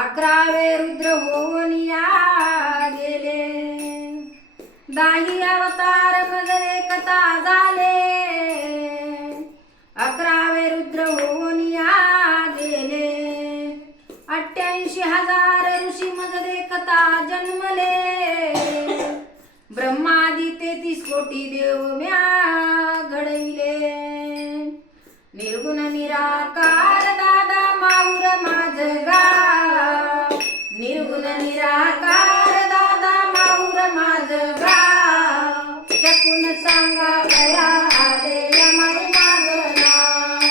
11वे रुद्र होऊन या गेले, दाही अवतार मधले कथा झाले. 11वे रुद्र होऊन या गेले, 88,000 ऋषी मधले कथा जन्मले. ब्रह्मादी 33 कोटी देव म्या घडविले. निर्गुण निराकार दादा माहुर माझ गाव, निर्गुण निराकार दादा माहुर माझ गाव. शकून सांगावया आले यमाई माझ नाव,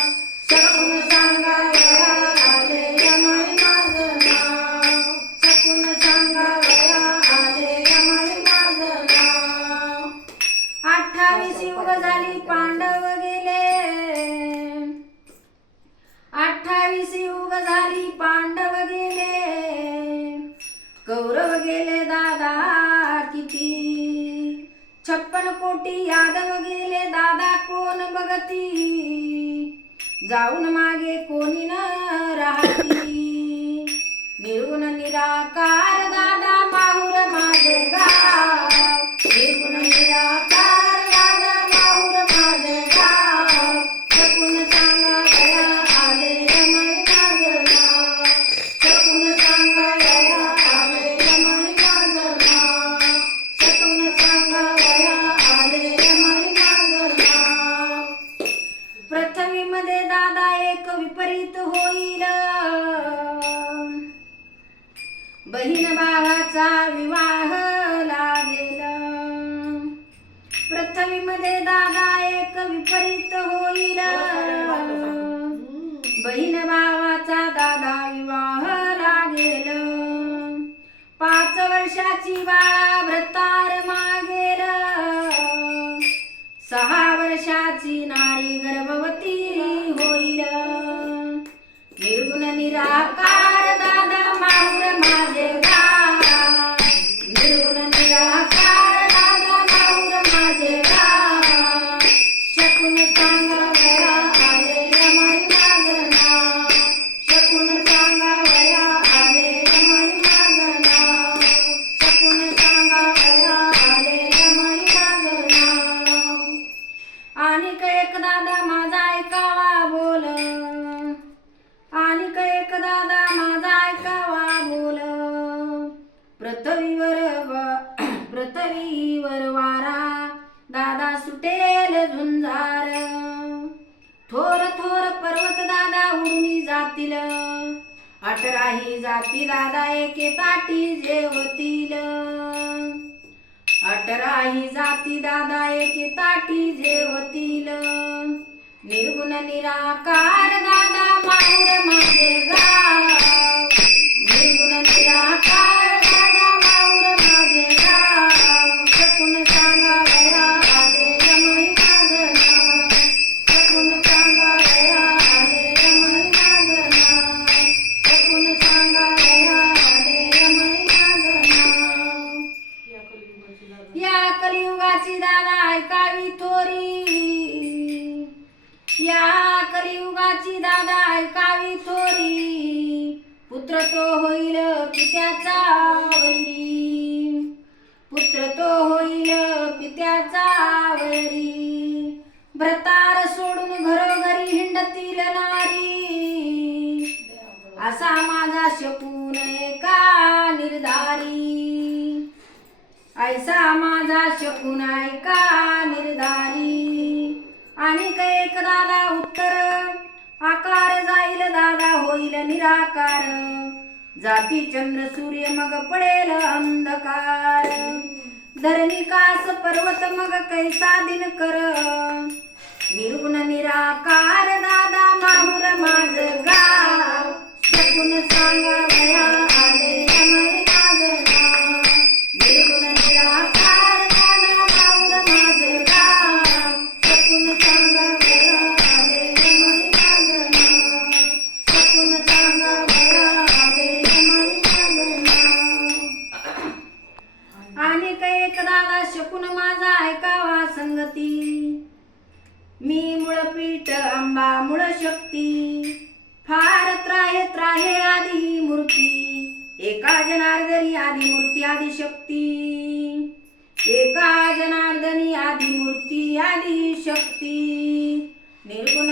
शकून सांगावया आले यमाई माझ नाव, शकून सांगावया आले यमाई माझ नाव. 28 युग झाली पांडव गेले, 28 युग झाली पांडव गेले. कौरव गेले दादा किती, 56 कोटी यादव गेले दादा कोण बघती. जाऊन मागे कोणी न राहती. निर्गुण निराकार दादा माहुर माझ गाव, निर्गुण निराकार दादा माहुर माझ गाव. शकून सांगावया आले यमाई माझ नाव, शकून सांगावया आले यमाई माझ नाव, शकून सांगावया आले यमाई माझ नाव. पृथ्वीमध्ये दादा एक विपरीत होईल, बहीण भावाचा विवाह लागेल. पृथ्वीमध्ये दादा एक विपरीत होईल, बहीण भावाचा दादा विवाह लागेल. 5 वर्षाची बाळा भ्रतार मागेल, 6 वर्षाची नारी गर्भवती होईल. निर्गुण निराकार दादा माहुर माझे गाव, निर्गुण निराकार दादा माहुर माझे गाव. शकून सांगावया आले यमाई माझ नाव, शकून सांगावया आले यमाई माझ नाव, शकून सांगावया आले यमाई माझ नाव. आणिक एक दादा माझा ऐकावा बोल, आणिक एक दादा माझा ऐकावा बोल. पृथ्वीवर वारा दादा सुटेल झुंजार. थोर थोर पर्वत दादा उडून जातील, 18 जाती दादा एके ताटी जेवतील. 18 जाती दादा एके ताटी जेवतील. निर्गुण निराकार दादा माहुर माझे गाव, निर्गुण निराकार दादा माहुर माझे गाव. शकून सांगावया आले यमाई माझ नाव, शकून सांगावया आले यमाई माझ नाव, शकून सांगावया आले यमाई माझ नाव. या कलियुगाची दादा ऐकावी थोरी, या कलियुगाची दादा ऐकावी थोरी. पुत्र तो होईल पित्याचा वैरी, पुत्र तो होईल पित्याचा वैरी. भ्रतार सोडून घरोघरी हिंडतील नारी, असा माझा शकून एका निर्धारी. ऐसा माझा शकून ऐका निर्धारी. आणि एक दादा उत्तर आकार जाईल दादा होईल निराकार. जाती चंद्र सूर्य मग पडेल अंधकार. धरणिकास पर्वत मग कैसा दिन कर. निर्गुण निराकार दादा माहुर माझ गाव. शकून सांगावया आले यमाई माझ नाव. निर्गुण निराकार दादा माहुर माझ गाव. शकून सांगावया आले यमाई माझ नाव. शकून सांगावया आले यमाई माझ नाव. आणि एक दादा शकून माझा ऐकावा संगती. मी मूळपीठ आंबा मूळ शक्ती. फार त्राहे त्राहे आधी मूर्ती. एका जनार्दनी आदिमूर्ती आदिशक्ती, एका जनार्दनी आदिमूर्ती आदिशक्ती, निर्गुण